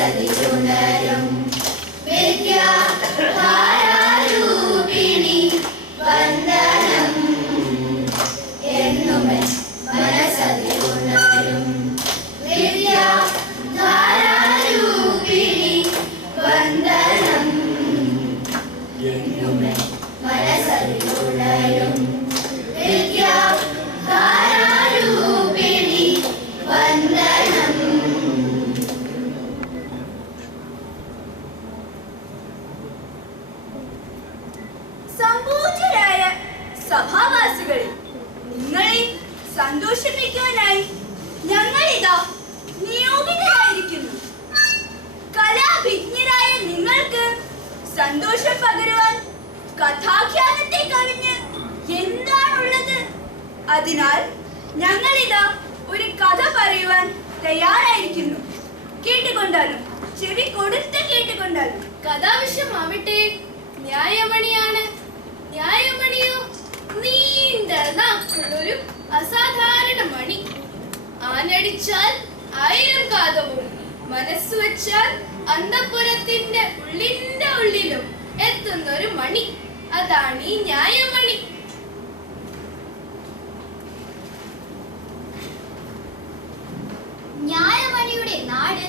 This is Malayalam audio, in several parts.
മനസതിലുണരും വിദ്യാധാരാരൂപിണി വന്ദനം എന്നുമേ മനസതിലുണരും വിദ്യാധാരാരൂപിണി വന്ദനം എന്നുമേ മനസതിലുണരും വിദ്യാധാരാരൂപിണി വന്ദനം. സംപൂജ്യരായ സഭാവാസികളെ, നിങ്ങളെ സന്തോഷിപ്പിക്കുവാനായി ഞങ്ങളിതാ നിയോഗിതരായിരിക്കുന്നു. കലാഭിജ്ഞരായ നിങ്ങൾക്ക് സന്തോഷം പകരുവാൻ കഥാഖ്യാനത്തെ കവിഞ്ഞ് എന്താണുള്ളത്? അതിനാൽ ഞങ്ങളിതാ ഒരു കഥ പറയുവാൻ തയ്യാറായിരിക്കുന്നു. കേട്ടുകൊണ്ടാലും ചെവി കൊടുത്ത് കേട്ടുകൊണ്ടാലും. കഥാവിഷയമാവട്ടെ ന്യായമണിയാണ്. ന്യായമണിയോ നീണ്ട നാക്കുള്ളൊരു അസാധാരണ മണി. ആനടിച്ചാൽ 1000 കാതവും, മനസ്സ് വെച്ചാൽ അന്തഃപുരത്തിന്റെ ഉള്ളിലും എത്തുന്നൊരു മണി. അതാണ് ഈ ന്യായമണി. ന്യായമണിയുടെ നാട്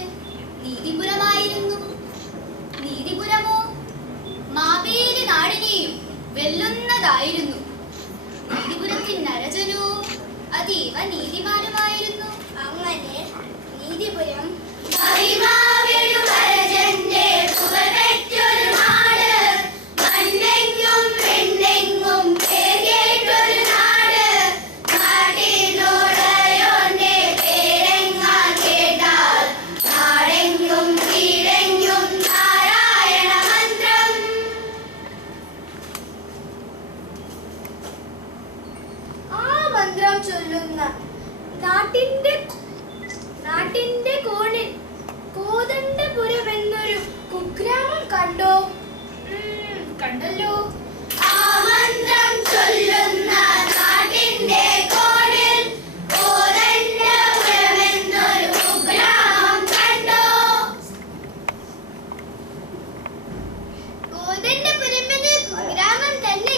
നീതിപുരമായിരുന്നു. നീതിപുരമോ മാവേലി നാടിനെയും വെല്ലുന്നതായിരുന്നു. നീതിപുരത്തിൻ നരജനവും അതീവ നീതിമാനുമായിരുന്നു. അങ്ങനെ നീതിപുരം ചൊല്ലുന്ന നാട്ടിന്റെ കോണിൽ കോദണ്ഡപുരം എന്നൊരു കുഗ്രാമം കണ്ടോ? കണ്ടല്ലോ. ആ മന്ത്രം ചൊല്ലുന്ന നാട്ടിന്റെ കോണിൽ കോദണ്ഡപുരം എന്നൊരു കുഗ്രാമം കണ്ടോ? കോദണ്ഡപുരം എന്ന കുഗ്രാമം തന്നെ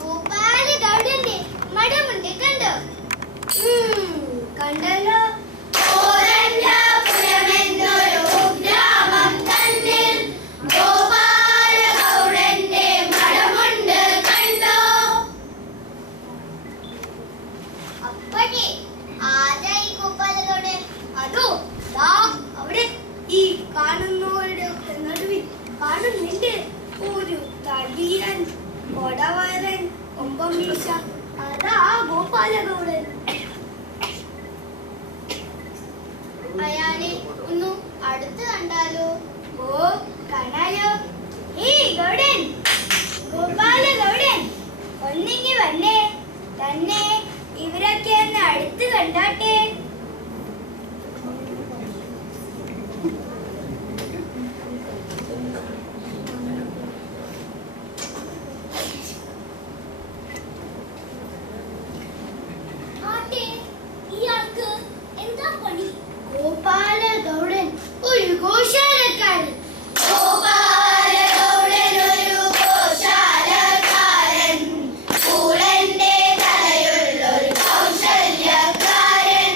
ഗോപാലഗൗഡന്റെ മഠമുണ്ട്. കണ്ടോ? കണ്ടല്ലോ. കോദണ്ഡപുരം എന്നൊരു കുഗ്രാമം തന്നിൽ ഗോപാലഗൗഡന്റെ മഠമുണ്ട്. കണ്ടോ? അപ്പഴേ ആരായി ഗോപാലഗൗഡൻ? അതോ ദാ അവിടെ ഈ കാണുന്നവരുടെ നടുവിൽ കാണുന്നുണ്ട് ഒരു തടിയൻ കൊടവരൻ ഒമ്പം വീശ. അതാ ഗോപാലഗൗഡൻ. അയാളെ ഒന്ന് അടുത്ത് കണ്ടാലോ? ഓ, കാണാലോ. ഗൗഡൻ, ഗോപാലഗൗഡൻ, ഒന്നിങ്ങി വന്നേ. തന്നെ ഇവരൊക്കെ ഒന്ന് അടുത്ത് കണ്ടാട്ടെ. ഇയാൾക്ക് എന്താ പണി? ഗോപാലഗൗഡൻ ഒരു ഗോശാലക്കാരൻ. ഗോപാലഗൗഡൻ ഒരു ഗോശാലക്കാരൻ, കൂടന്റെ തലയുള്ളൊരു കൗശല്യക്കാരൻ.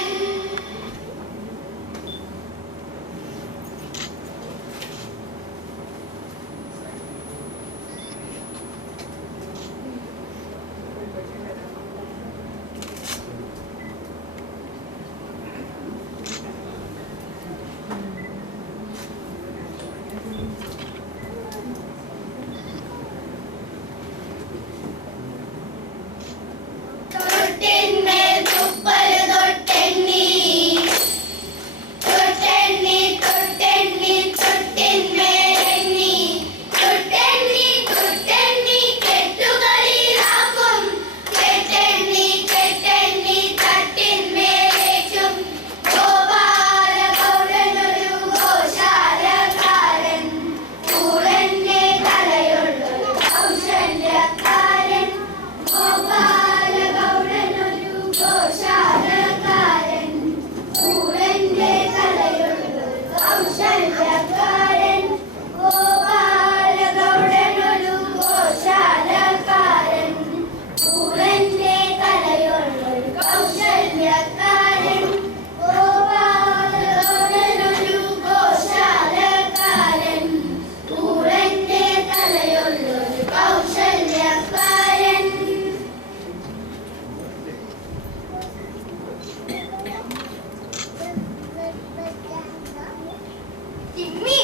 തിമ്മി,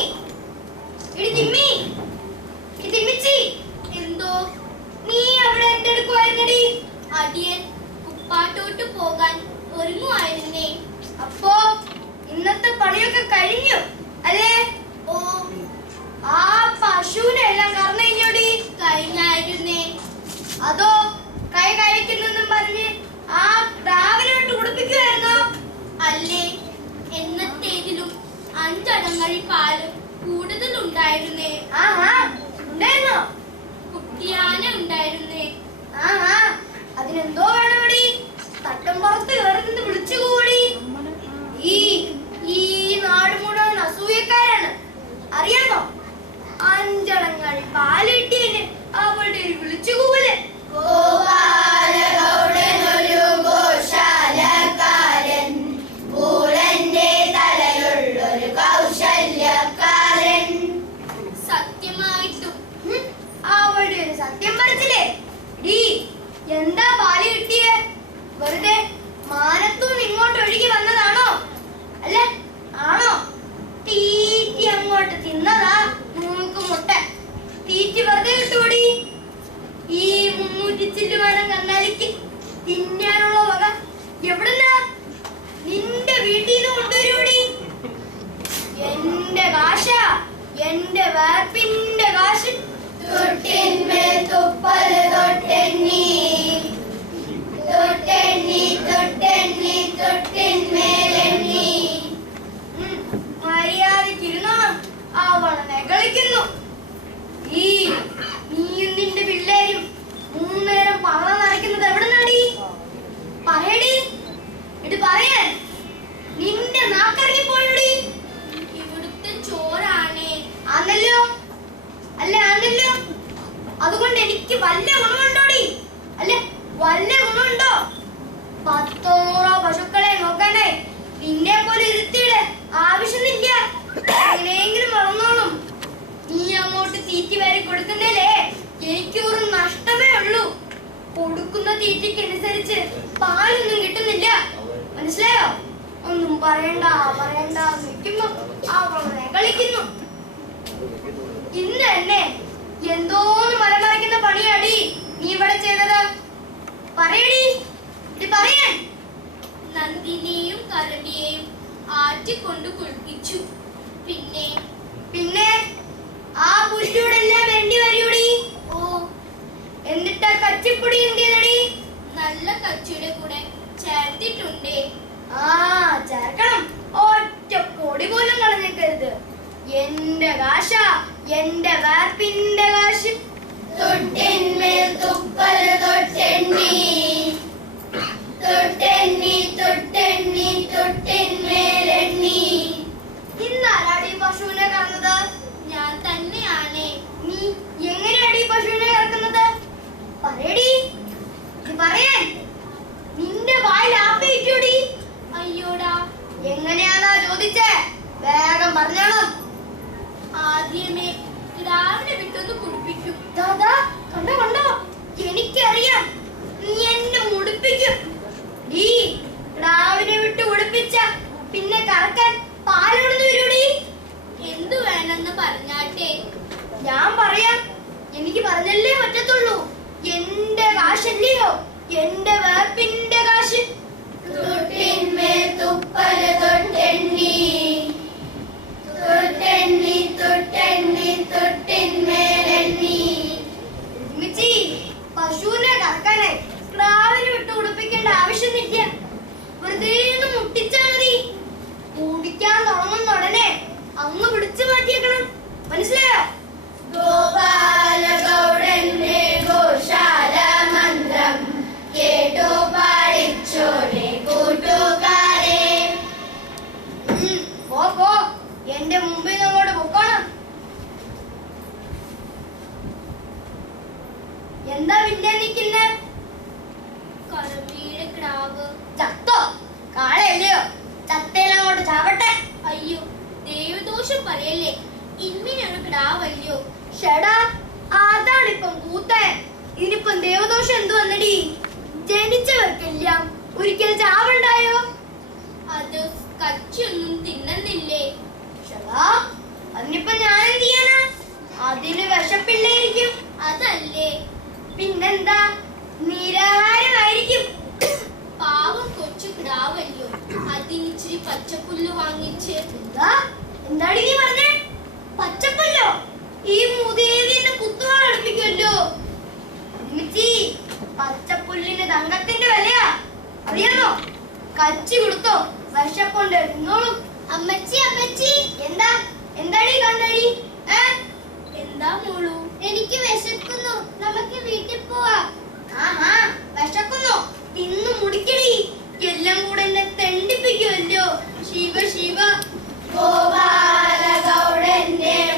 എടി തിമ്മി, എടി തിമ്മിച്ചി. എന്തോ? നീ അവിടെ എന്തെടുക്കുവായിരുന്നെടി? അടിയൻ ഉപ്പാട്ടോട്ട് പോകാൻ ഒരുങ്ങുമായിരുന്നേ. അപ്പോ ഇന്നത്തെ പണിയൊക്കെ കഴിഞ്ഞു അല്ലേ? ഓ, ആ പശുവിനെ എല്ലാം കറന്നോടി? കഴിഞ്ഞായിരുന്നേ. അതോ കൈ കഴിക്കുന്നെന്നും പറഞ്ഞ് ആ രാവിലെ കുടിപ്പിക്കുമായിരുന്നോ? അല്ലേ, എന്നത്തേതിലും 5 അടങ്ങഴി പാല് കൂടുതലുണ്ടായിരുന്നേ. ആഹാ, ഉണ്ടായിരുന്നോ? കുട്ടിയാന ഉണ്ടായിരുന്നേ. ആഹാ, അതിനെന്തോ വേണമടി? തട്ടം പുറത്ത് കയറി നിന്ന് വിളിച്ചു കൂടി. ഈ ഈ നാട് മുഴുവൻ അസൂയക്കാരാണ്, അറിയാമോ? 5 അടങ്ങഴി പാല് കിട്ടിയതിന് അവളുടെ ഒരു വിളിച്ചുകൂവല്. ഗോപാലഗൗഡനൊരു ഗോശാലക്കാരൻ, പൂരന്റെ തലയുള്ളൊരു കൗശല്യക്കാരൻ. സത്യമായിട്ടും അവളുടെ ഒരു സത്യം പറച്ചില്ലേ? ഡീ, എന്താ പാല് കിട്ടിയേ? വെറുതെ മാനത്തൂന്ന് ഇങ്ങോട്ട് ഒഴുകി വന്നതാണോ? അല്ല, ആണോ? തീറ്റി അങ്ങോട്ട് തിന്നതാ മൂക്ക് മുട്ട. തീറ്റി വെറുതെ കിട്ടൂടി? ഈ 300 ചില്ല് വേണം കന്നാലിക്ക് തിന്നാനുള്ള വക എവിടുന്നാ? നിന്റെ വീട്ടിൽ നിന്ന് കൊണ്ടുവരൂടി. എന്റെ കാശാ, എന്റെ വേർപ്പിന്റെ കാശ്. തൊട്ടിന്മേൽ തുപ്പല് തൊട്ടെണ്ണി, തൊട്ടെണ്ണി തൊട്ടെണ്ണി തൊട്ടിന്മേലെണ്ണി. മര്യാദക്കിരുന്നോ? അവളെ നെകളിക്കുന്നു. ഈ നീയും നിന്റെ പിള്ളേരും 3 നേരം പവള നിറയ്ക്കുന്നത് എവിടുന്നാടി? പറയടി, ഇത് പറയാൻ. നിന്റെ നാക്കിറങ്ങി പോയോടി? ഇവിടുത്തെ ചോറാണേ. ആന്നല്ലോ, അല്ല ആന്നല്ലോ. അതുകൊണ്ട് എനിക്ക് വല്ല ഗുണമുണ്ടോടി? അല്ല, വല്ല ഗുണമുണ്ടോ? 100 പശുക്കളെ നോക്കാനായി നിന്നെ പോലെ ഇരുത്തിയുടെ ആവശ്യമില്ല. എങ്ങനെയെങ്കിലും വളർന്നോളും. നീ അങ്ങോട്ട് തീറ്റി വരെ കൊടുക്കുന്നേലേ എനിക്ക് ഒരു നഷ്ടമേ ഉള്ളൂ. കൊടുക്കുന്ന തീറ്റിക്കനുസരിച്ച് പാലൊന്നും കിട്ടുന്നില്ല, മനസ്സിലായോ? ഒന്നും പറയണ്ട പറയണ്ട നിൽക്കുന്നു. അവളെ കളിക്കുന്നു. ഇന്ന് എന്നെ എന്തോന്ന് മലമറിക്കുന്ന പണിയാടി നീ ഇവിടെ ചെയ്തത്? പറയടി, ഇത് പറയാൻ. നന്ദിനിയും കരടിയെയും ആറ്റിക്കൊണ്ട് കുളിപ്പിച്ചു. പിന്നെ പിന്നെ ആ പുല്ലൂടെല്ലാം വേണ്ടി വരൂടി. ഓ, എന്നിട്ട് കച്ചിപ്പൊടി എന്ത് ചെയ്തടി? നല്ല കച്ചിയുടെ കൂടെ ചേർത്തിട്ടുണ്ടേ. ആ, ചേർക്കണം. ഒറ്റ പൊടി പോലും കളഞ്ഞേക്കരുത്. എന്റെ കാശാ, എന്റെ വേർപ്പിന്റെ കാശ്. തൊട്ടിന്മേൽ തുപ്പല് തൊട്ടെണ്ണി, തൊട്ടെണ്ണി തൊട്ടെണ്ണി തൊട്ടിന്മേലെണ്ണി. ഇന്നാരാടി പശുവിനെ കറന്നത്? ഞാൻ തന്നെയാണേ. നീ എങ്ങനെയാടി പശുവിനെ കറക്കുന്നത്? പറയടി, ഇത് പറയാൻ. നിന്റെ വായിൽ ആപ്പിയിട്ടൂടി. അയ്യോടാ, എങ്ങനെയാണാ ചോദിച്ചേ? വേഗം പറഞ്ഞോളാം. ആദ്യമേ രാവിലെ വിട്ടൊന്ന് കുളിപ്പിക്കും. ദാദാ, കണ്ടോ കണ്ടോ, എനിക്കറിയാം നീ എന്നെ മുടിപ്പിക്കും. ഈ രാവിലെ വിട്ട് ഉടുപ്പിച്ച പിന്നെ കറക്കാൻ പാലെടുന്ന് വരൂടി. എന്തു വേണമെന്ന് പറഞ്ഞാട്ടെ. ഞാൻ പറയാം, എനിക്ക് പറഞ്ഞല്ലേ പറ്റത്തുള്ളൂ. എന്റെ കാശല്ലയോ, എന്റെ വേർപ്പിന്റെ കാശ്. തൊട്ടിന്മേൽ തുപ്പല് തൊട്ടെണ്ണി, തൊട്ടെണ്ണി തൊട്ടെണ്ണി തൊട്ടിന്മേലെണ്ണി. ഉമ്മച്ചി, പശുവിനെ കറക്കാനായി രാവിലെ വിട്ട് ഉടുപ്പിക്കേണ്ട ആവശ്യമില്ല. വെറുതെ ഒന്ന് മുട്ടിച്ചാ മതി. കുടിക്കാൻ തുടങ്ങുന്ന ഉടനെ അങ്ങ് പിടിച്ചു മാറ്റിയേക്കണം, മനസ്സിലായോ? ഗോപാലഗൗഡന്റെ ഗോശാല മന്ത്രം കേട്ടു പാടിച്ചോടെ കൂട്ടുകാരെ. പോ പോ, എന്റെ മുമ്പിൽ അങ്ങോട്ട് പൊക്കോണം. എന്താ പിന്നെ നിൽക്കുന്നേ? കറവിയുടെ ക്രാവ്. ചത്തോ? കാളയല്ലയോ? ചത്തേലങ്ങോട്ട് ചാവട്ടെ. അയ്യോ, ദൈവദോഷം പറയല്ലേ. ഇന്നിനൊരു ക്രാവല്ലയോ. ഷെടാ, അതാണിപ്പം കൂത്തേ. ഇതിനിപ്പം ദേവദോഷം എന്തു വന്നടി? ജനിച്ചവർക്കെല്ലാം ഒരിക്കൽ ചാവുണ്ടായോ? അത് കച്ചിയൊന്നും തിന്നുന്നില്ലേ. ഷെടാ, അതിന് വിശപ്പില്ലായിരിക്കും. അതല്ലേ, പിന്നെന്താ? നിരാഹാരമായിരിക്കും. പാവം കൊച്ചു കിടാവല്ലോ, അതിനിച്ചിരി പച്ചപ്പുല്ല് വാങ്ങിച്ച്. എന്താടി നീ പറഞ്ഞേ? പച്ചപ്പല്ലോ? ഈ മുതേവിന്റെ കുത്തുവാൾ അടുപ്പിക്കുമല്ലോ. പച്ചപ്പുല്ലിന് തങ്കത്തിന്റെ വിലയാ, അറിയാമോ? കച്ചി കൊടുത്തോ, വിശപ്പുണ്ട് നിന്നോളും. അമ്മച്ചി അമ്മച്ചി, എന്താടി കണ്ണടി? എന്താ മോളു? എനിക്ക് വിശക്കുന്നു, നമുക്ക് വീട്ടിൽ പോവാം. ആഹാ, വിശക്കുന്നു, തിന്നു മുടിക്കടി. എല്ലാം കൂടെ എന്നെ തെണ്ടിപ്പിക്കുമല്ലോ. ശിവ ശിവ. ഗോപാലഗൗഡന്റെ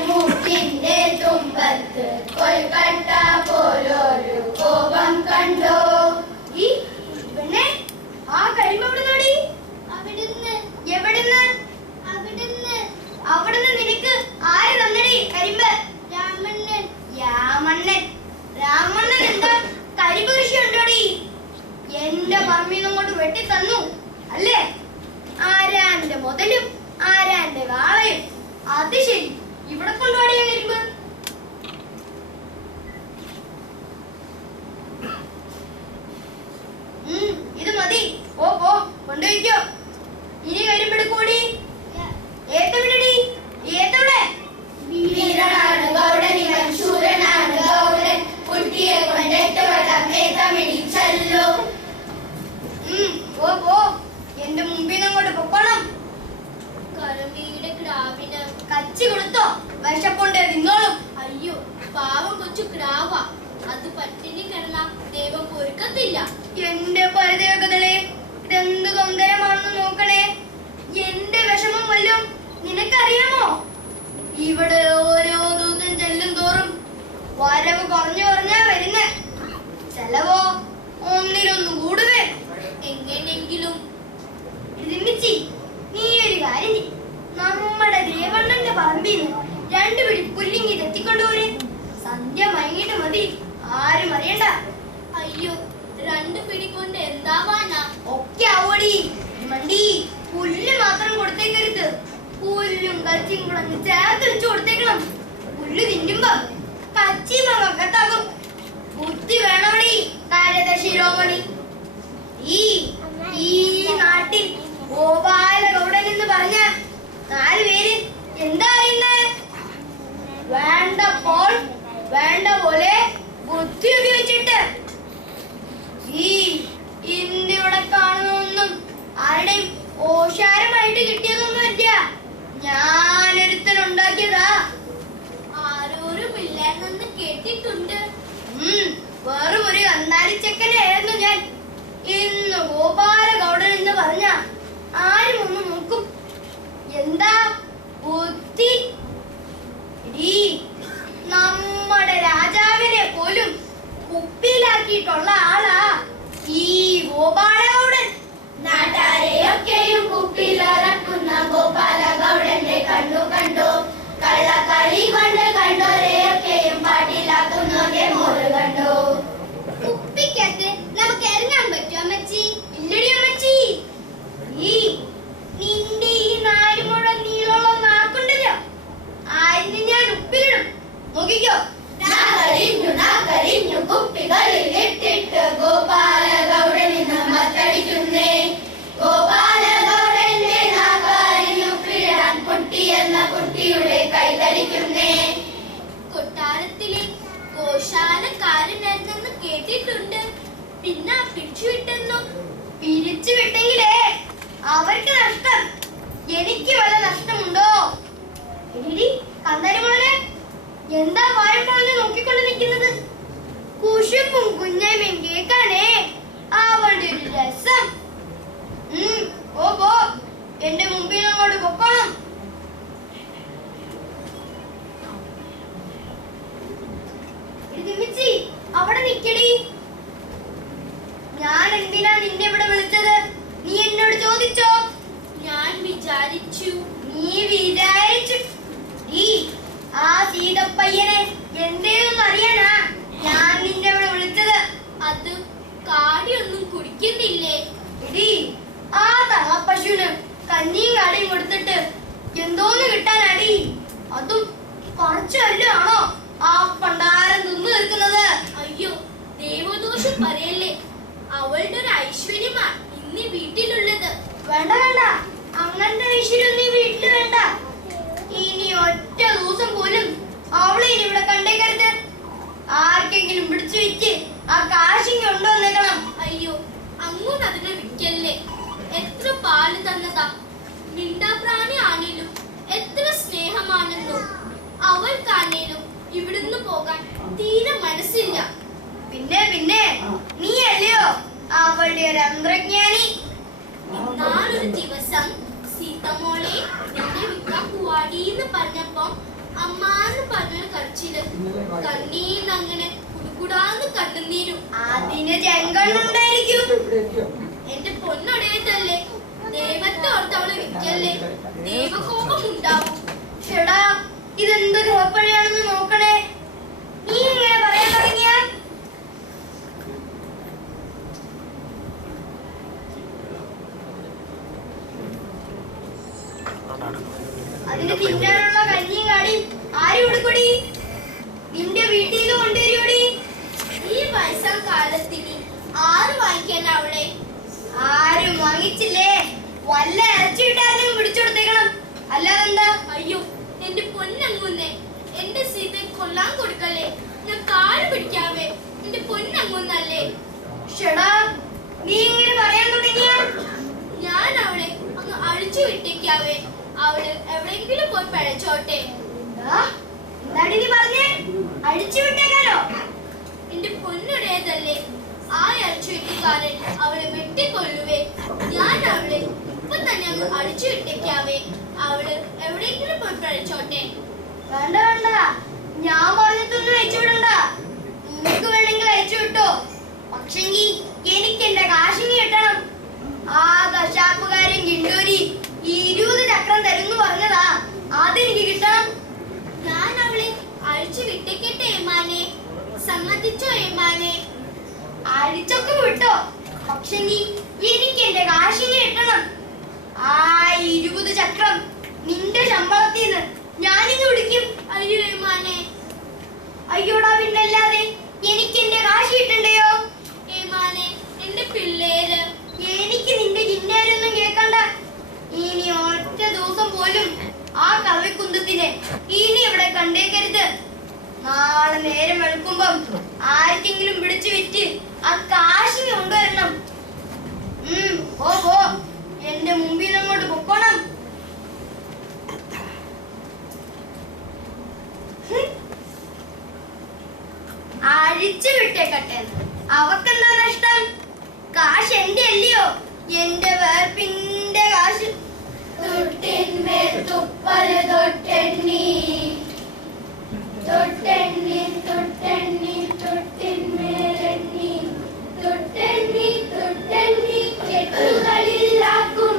മൂക്കിന്റെ തുമ്പത്ത് കൊൽക്കട്ട പോലൊരു കോപം കണ്ടോ? ഈ പെണ്ണെ, ആ കരിമ്പ് എവിടുന്നാടി? അവിടുന്ന്. എവിടുന്ന്? അവിടുന്ന്. അവിടുന്ന് നിനക്ക് ആര് തന്നടി കരിമ്പ്? രാമണ്ണൻ. രാമണ്ണൻ? രാമണ്ണൻ എന്താ കരിമ്പ് കൃഷി ഉണ്ടോടി? എന്റെ പറമ്പിൽ അങ്ങോട്ട് വെട്ടി തന്നു അല്ലേ? ആരാന്റെ മുതലും ആരാന്റെ വാളയും. അത് ശരി, ഇവിടെ കൊണ്ടുപോടിയ കരിമ്പ്. ഇത് മതി, പോ കൊണ്ടുപോയിക്കോ. ഇനി കരിമ്പെടുക്കൂടി. ഏത്തവിടടി, ഏത്തവിടെ? വീരനാണ് ഗൗഡൻ, ഇവൻ ശൂരനാണ് ഗൗഡൻ. കുട്ടിയെ കൊണ്ടെട്ട് വട്ടം ഏത്തമിടിച്ചല്ലോ. പോ, എന്റെ മുമ്പിൽ അങ്ങോട്ട് പൊക്കണം. കരമീയുടെ കിടാവിന് കച്ചി കൊടുത്തോ, വിശപ്പുണ്ട് നിന്നോളും. അയ്യോ, പാവം കൊച്ചു കിടാവ, അത് പട്ടിണി കിടന്ന ദൈവം പൊറുക്കത്തില്ല. എന്റെ പരദേവതകളെ, ഇതെന്ത് തൊന്തരമാണെന്ന് നോക്കണേ. എന്റെ വിഷമം വല്ലതും നിനക്കറിയാമോ? ഇവിടെ ഓരോ ദിവസം ചെല്ലും തോറും വരവ് കുറഞ്ഞു കുറഞ്ഞാ വരുന്ന, ചെലവോ ഒന്നിലൊന്നും കൂടുവേ. എങ്ങനെയെങ്കിലും ഇരുമിച്ചി, നീ ഒരു കാര്യം ചെയ്യ്. നമ്മുടെ ദേവണ്ണന്റെ പറമ്പിൽ നിന്ന് 2 പിടി പുല്ലിങ്ങി തെറ്റിക്കൊണ്ടുപോരെ. സന്ധ്യ മയങ്ങിട്ട് മതി, ആരും അറിയണ്ട. അയ്യോ, 2 പിടി കൊണ്ട് എന്താവാനാ? ഒക്കെ ആവോടി മണ്ടി. പുല്ല് മാത്രം കൊടുത്തേക്കരുത്, പുല്ലും കച്ചിയും കൂടെ അങ്ങ് ചേർത്ത് വെച്ച് കൊടുത്തേക്കണം. പുല്ല് തിന്നുമ്പോ കച്ചി മകത്താകും. ബുദ്ധി വേണോടി കാരത ശിരോമണി. ഈ നാട്ടിൽ ഗോപാലഗൗഡൻ എന്ന് പറഞ്ഞ 4 പേര് എന്താ അറിയുന്നേ? വേണ്ടപ്പോൾ വേണ്ട പോലെ ബുദ്ധി ഉപയോഗിച്ചിട്ട്. ഇന്നിവിടെ കാണുന്നൊന്നും ആരുടെയും ഓശാരമായിട്ട് കിട്ടിയതൊന്നുമില്ല. ഞാനൊരുത്തനുണ്ടാക്കിയതാ. ആരോരും ഇല്ലെന്ന് കേട്ടിട്ടുണ്ട്. വെറും ഒരു അന്നാലിച്ചക്കനായിരുന്നു ഞാൻ. ഇന്ന് ഗോപാലഗൗഡൻ എന്ന് പറഞ്ഞ ആരും ഒന്ന് നോക്കും. എന്താ ബുദ്ധി? നമ്മുടെ രാജാവിനെ പോലും കുപ്പിയിലാക്കിയിട്ടുള്ള ആളാ ഈ ഗോപാലഗൗഡൻ. നാട്ടാരെയൊക്കെയും കുപ്പിയിലിറക്കുന്ന ഗോപാലഗൗഡന്റെ കണ്ടു കണ്ടു. കള്ളക്കളി കൊണ്ട് കണ്ടോരെയൊക്കെയും പാട്ടിലാക്കുന്നവന്റെ മോറ് കണ്ടു. കുപ്പിക്കകത്ത് നമുക്ക് ഇറങ്ങാൻ പറ്റുമോ അമ്മച്ചി? ഇല്ലടി അമ്മച്ചി, നിന്റെ ഈ 4 മുഴം നീളമുള്ള നാക്കുണ്ടല്ലോ, ആയിരുന്നു ഞാൻ ഉപ്പിലിടും. നോക്കിക്കോ. നാക്കരിഞ്ഞു കുപ്പികളിൽ ഇട്ടിട്ട് ഗോപാലഗൗഡൻ ഇന്ന് മത്തടിക്കുന്നേ. ഗോപാലഗൗഡന്റെ നാക്കരിഞ്ഞു പിഴാൻ കുട്ടിയെന്ന കുട്ടിയുടെ കൈതടിക്കുന്നേ. കൊട്ടാരത്തിലെ ഗോശാലക്കാരനായിരുന്നെന്ന് കേട്ടിട്ടുണ്ട്. പിന്നെ പിടിച്ചുവിട്ടെന്നോ? പിരിച്ചു വിട്ടെങ്കിലേ അവർക്ക് നഷ്ടം, എനിക്ക് വല്ല നഷ്ടമുണ്ടോ? കന്താരിമോളെ, എന്താ വായം പൊളഞ്ഞ് നോക്കിക്കൊണ്ട് നിൽക്കുന്നത്? കുശുമ്പും കുഞ്ഞമ്മയും കേൾക്കാനേ അവളുടെ ഒരു രസം. പോ, എന്റെ മുമ്പിൽ അങ്ങോട്ട് പൊക്കണം. അവിടെ നിക്കടി. ഞാൻ എന്തിനാ നിന്നെ ഇവിടെ വിളിച്ചത്? നീ എന്നോട് ചോദിച്ചോ? ഞാൻ വിചാരിച്ചു. നീ വിചാരിച്ചു? ആ സീതപ്പയ്യനെ എന്തേന്ന് അറിയാനാ ഞാൻ നിന്നെ ഇവിടെ വിളിച്ചത്. അത് കാടിയൊന്നും കുടിക്കുന്നില്ലേ? ആ തള്ളപ്പശുവിന് കഞ്ഞിയും കാടിയും കൊടുത്തിട്ട് എന്തോന്ന് കിട്ടാനടി? അതും കുറച്ചല്ലോ ആണോ പറയല്ലേ. അവളുടെ ഒരു ഐശ്വര്യമാ ഇന്ന് വീട്ടിലുള്ളത്. വേണ്ട വേണ്ട, അങ്ങനത്തെ ഐശ്വര്യം നീ വീട്ടിൽ വേണ്ട. ഇനി ഒറ്റ ദിവസം പോലും അവളെ ഇനി ഇവിടെ കണ്ടേക്കരുത്. ആർക്കെങ്കിലും പിടിച്ചു വെച്ച് ആ കാശിങ് കൊണ്ടുവന്നേക്കണം. അയ്യോ, അങ്ങോട്ട് അതിനെ വിൽക്കല്ലേ. എത്ര പാല് തന്നതാ. മിണ്ടാപ്രാണി ആണേലും എത്ര സ്നേഹമാണെന്നോ. അവൾക്കാണേലും ഇവിടുന്ന് പോകാൻ തീരെ മനസ്സില്ല. പിന്നെ പിന്നെ നീ അല്ലയോ അവളുടെ ഒരു അന്തർജ്ഞാനി. നാളൊരു ദിവസം സീതമോളെ നിന്നെ വിൽക്കാൻ പോവാടീന്ന് പറഞ്ഞപ്പോ അമ്മാന്ന് പറഞ്ഞൊരു കരച്ചില്. കണ്ണീന്നങ്ങനെ കുടുകുടാന്ന് കണ്ണുനീരും. അതിന് ചെങ്കണ്ണുണ്ടായിരിക്കും. എന്റെ പൊന്നൊടയതല്ലേ, ദൈവത്തെ ഓർത്ത് അവളെ വിൽക്കല്ലേ. ദൈവകോപം ഉണ്ടാവും. ചേടാ, ഇതെന്ത് ഗ്രഹപ്പഴയാണെന്ന് നോക്കണേ. നീ ഇങ്ങനെ പറയാൻ തുടങ്ങിയ അതിന് തിന്നാനുള്ള കഞ്ഞിയും കാടിയും ആരും കൊടുക്കൂടി? നിന്റെ വീട്ടിൽ നിന്ന് കൊണ്ടുവരുകൂടി? ഈ വയസ്സാം കാലത്തിന് ആര് വാങ്ങിക്കാൻ അവളെ? ആരും വാങ്ങിച്ചില്ലേ? വല്ല ഇറച്ചി വിട്ടാലും പിടിച്ചു കൊടുത്തേക്കണം. അല്ലാതെന്താ? അയ്യോ, എന്റെ പൊന്നങ്ങുന്നേ, എന്റെ സീതയെ കൊല്ലാൻ കൊടുക്കല്ലേ. ഞാൻ കാല് പിടിക്കാവേ. എന്റെ പൊന്നങ്ങുന്നല്ലേ. ഷെടാ, നീ ഇങ്ങനെ പറയാൻ തുടങ്ങിയ ഞാൻ അവളെ അങ്ങ് അഴിച്ചു വിട്ടേക്കാവേ. അവള് എവിടെയെങ്കിലും പോയി പഴച്ചോട്ടെ. എന്താടി നീ പറഞ്ഞേ? അഴിച്ചു വിട്ടേക്കാനോ? എന്റെ പൊന്നുടേതല്ലേ, ആ അഴിച്ചു വിട്ടുകാരൻ അവളെ വെട്ടിക്കൊള്ളുവേ. ഞാൻ അവളെ ഇപ്പൊ തന്നെ അങ്ങ് അഴിച്ചു വിട്ടേക്കാവേ. അവള് എവിടെയെങ്കിലും പോയി പഴച്ചോട്ടെ. വേണ്ട വേണ്ട, ഞാൻ പറഞ്ഞിട്ടൊന്നും അയച്ചു വിടണ്ട. നിനക്ക് വേണമെങ്കിൽ അയച്ചു വിട്ടോ. പക്ഷെങ്കി എനിക്ക് എന്റെ കാശിങ് കിട്ടണം. ആ കശാപ്പുകാരൻ ഗിണ്ടൂരി 20 ചക്രം തരുന്നു പറഞ്ഞതാ. അതെനിക്ക് കിട്ടണം. ഞാൻ അവളെ അഴിച്ചു വിട്ടേക്കട്ടെ ഏമാനെ. സമ്മതിച്ചോ ഏമാനെ? അഴിച്ചൊക്കെ വിട്ടോ, പക്ഷെങ്കി എനിക്ക് എന്റെ കാശിങ് കിട്ടണം. ആ 20 ചക്രം നിന്റെ ശമ്പളത്തിൽ നിന്ന് ഞാനിന്ന് വിളിക്കും. അയ്യോ ഏമാനെ. അയ്യോടാ, പിന്നല്ലാതെ എനിക്ക് എന്റെ കാശ് കിട്ടണ്ടയോ? ഏമാനെ, എന്റെ പിള്ളേര്. എനിക്ക് നിന്റെ ജിന്നാരൊന്നും കേൾക്കണ്ട. ഇനി ഒറ്റ ദിവസം പോലും ആ കവിക്കുന്തത്തിനെ ഇനി ഇവിടെ കണ്ടേക്കരുത്. നാളെ നേരം വെളുക്കുമ്പം ആർക്കെങ്കിലും പിടിച്ചു വിറ്റ് ആ കാശിന് കൊണ്ടുവരണം. ഓ പോ, എന്റെ മുമ്പിൽ അങ്ങോട്ട് പൊക്കോണം. അഴിച്ചു വിട്ടേക്കട്ടെ. അവക്കെന്താ നഷ്ടം? കാശ് എന്റെ അല്ലയോ? എന്റെ വേർപ്പിന്റെ കാശ്. തൊട്ടിന്മേൽ തുപ്പല് തൊട്ടെണ്ണി തൊട്ടെണ്ണി തൊട്ടെണ്ണി തൊട്ടിന്മേലെണ്ണി തൊട്ടെണ്ണി തൊട്ടെണ്ണി കെട്ടുകളിലാക്കും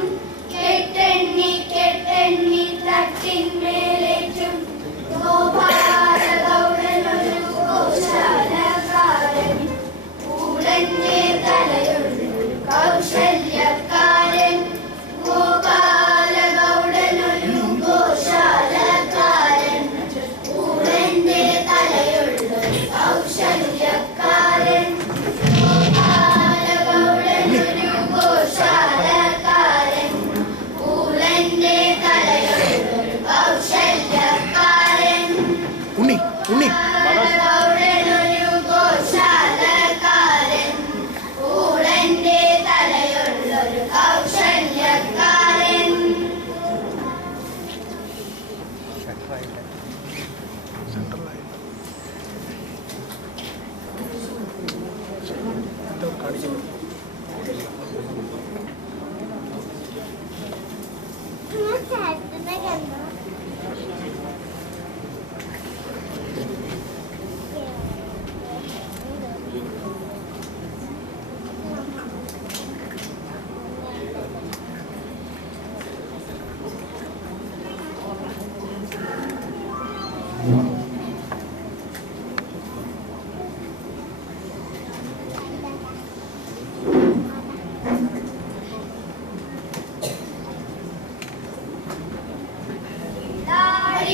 കെട്ടെണ്ണി കെട്ടെണ്ണി തട്ടിന്മേലേറ്റും ഗോപാലഗൗഡനൊരു കൗശലക്കാരൻ കൂടന്റെ തലയൊരു കൗശല്യക്കാരൻ ഗോപാലഗൗഡനൊരു ഗോശാലക്കാരൻ കൂടന്റെ തലയുള്ളൊരു കൗശല്യക്കാരൻ ഗോപാലഗൗഡനൊരു ഗോശാലക്കാരൻ കൂടന്റെ തലയുള്ളൊരു കൗശല്യക്കാരൻ ഉണ്ണി ഉണ്ണി ഗൗഡനൊരു ഗോശാലക്കാരൻ കൂടന്റെ തലയുള്ളൊരു കൗശല്യക്കാരൻ.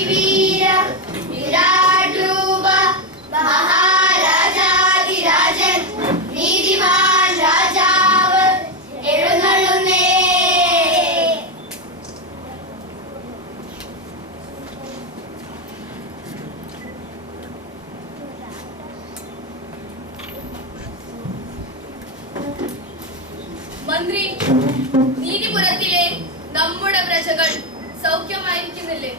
വീര വിരാട് രൂപ മഹാരാജാധിരാജൻ നീ നമ്മുടെ പ്രജകൾ സൗഖ്യമായിരിക്കുന്നില്ലേ?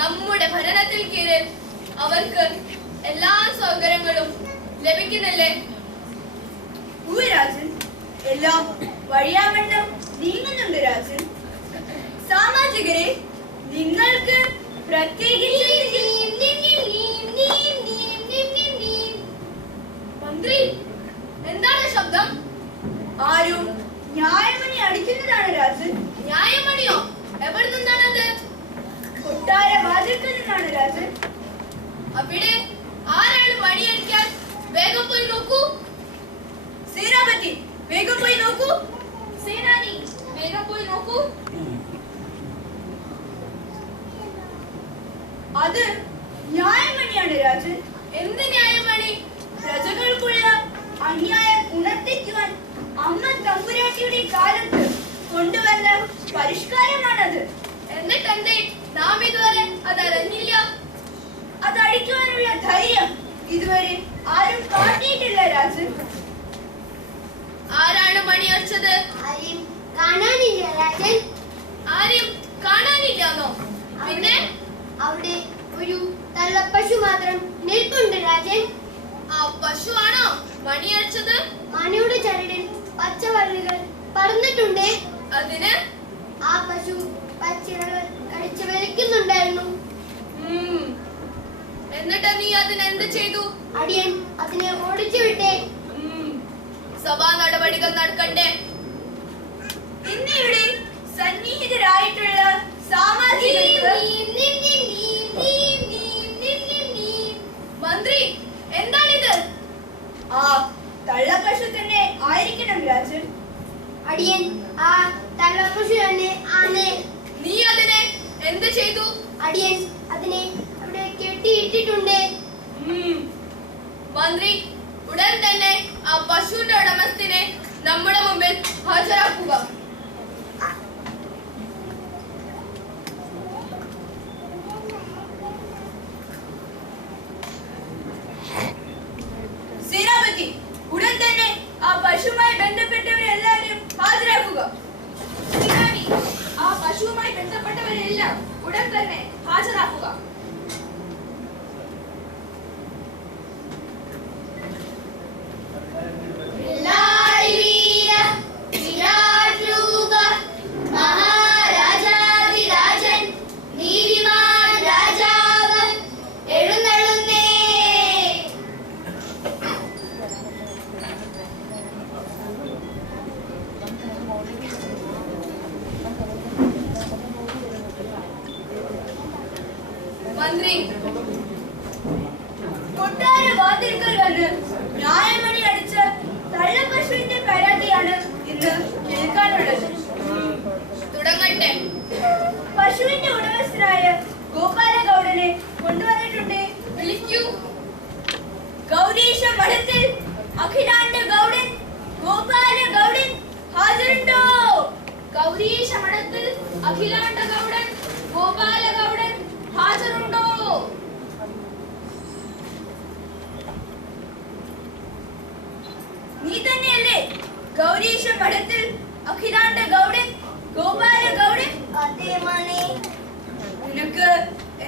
നമ്മുടെ ഭരണത്തിൽ കീഴിൽ അവർക്ക് എല്ലാ സൗകര്യങ്ങളും ലഭിക്കുന്നില്ലേ? രാജൻ, എല്ലാം വഴിയാവണ്ണം നീങ്ങുന്നുണ്ട് രാജൻ. സാമാജികരെ, നിങ്ങൾക്ക് പ്രത്യേകിച്ച് മന്ത്രി, എന്താണ് ശബ്ദം? ആരും ന്യായമണി അടിക്കുന്നതാണ് രാജൻ. ന്യായമണിയോ? എവിടെ നിന്നാണത്? കൊട്ടാര വാതിൽക്കൽ നിന്നാണ് രാജൻ. അവിടെ ആരാണ് മണിയടിക്കാൻ? വേഗം പോയി നോക്കൂ. സേനാപതി, വേഗം പോയി നോക്കൂ. സേനാനി, വേഗം പോയി നോക്കൂ. അത് ന്യായമണിയാണ് രാജൻ. എന്ത് ന്യായമണി? പ്രജകൾക്കുള്ള അന്യായം ഉണർത്തിക്കുവാൻ അമ്മ തമ്പുരാട്ടിയുടെ കാലത്ത് കൊണ്ടുവന്ന പരിഷ്കാരമാണത്. എന്നിട്ടെന്തേ നാം ഇതുവരെ അതറിഞ്ഞില്ല? അതടിക്കുവാനുള്ള ധൈര്യം ഇതുവരെ ആരും കാട്ടിയിട്ടില്ല രാജൻ. ആരാണ് മണിയടിച്ചത്? ആരെയും കാണാനില്ല രാജൻ. ആരെയും കാണാനില്ലാന്നോ? പിന്നെ അവിടെ ഒരു തള്ളപ്പശു മാത്രം നിൽപ്പുണ്ട് രാജൻ. ആ പശുവാണോ മണിയടിച്ചത്? മണിയുടെ ചരടിൽ പച്ചവള്ളികൾ പറന്നിട്ടുണ്ട്. അതിന് ആ പശു പച്ചിലകൾ കടിച്ചു വലിക്കുന്നുണ്ടായിരുന്നു. എന്നിട്ട് നീ അതിനെന്ത് ചെയ്തു? അടിയൻ അതിനെ ഓടിച്ചു വിട്ടേ. സഭാ നടപടികൾ നടക്കണ്ടേ? ഇന്നിവിടെ സന്നിഹിതരായിട്ടുള്ള സാമാജികർക്ക് മന്ത്രി, എന്താണിത്? ആ തള്ളപ്പശു തന്നെ ആയിരിക്കണം രാജൻ. അടിയൻ ആ തള്ളപ്പശു തന്നെ ആണ്. നീ അതിനെ എന്ത് ചെയ്തു? അടിയൻ അതിനെ അവിടെ കെട്ടിയിട്ടിട്ടുണ്ട്. മന്ത്രി, ഉടൻ തന്നെ ആ പശുവിന്റെ ഉടമസ്ഥനെ നമ്മുടെ മുമ്പിൽ ഹാജരാക്കുക. സേനാപതി, ഉടൻ തന്നെ ആ പശുവുമായി ബന്ധപ്പെട്ടവരെല്ലാവരും ഹാജരാക്കുക. സേനാനി, ആ പശുവുമായി ബന്ധപ്പെട്ടവരെല്ലാം ഉടൻ തന്നെ ഹാജരാക്കുക. മന്ത്രി, കൊട്ടാര വാതിൽക്കൽ വന്ന് ന്യായമണി അടിച്ച തള്ളപ്പശുവിന്റെ പരാതിയാണ് ഇന്ന് കേൾക്കാനുള്ളത്. തുടങ്ങട്ടെ. പശുവിന്റെ ഉടമസ്ഥനായ ഗോപാല ഗൗഡനെ കൊണ്ടുവന്നിട്ടുണ്ട്. വിളിക്കൂ. ഗൗരീശ മഠത്തിൽ അഖിലാണ്ട ഗൗഡൻ ഗോപാല ഗൗഡൻ ഹാജരുണ്ടോ? ഗൗരീശ മഠത്തിൽ അഖിലാണ്ട ഗൗഡൻ ഗോപാല ഗൗഡൻ ഹാജരുണ്ടോ? നീ തന്നെയല്ലേ ഗൗരീശ മഠത്തിൽ അഖിലാണ്ട ഗൗഡൻ ഗോപാല ഗൗഡൻ? അതേ മണി. നിനക്ക്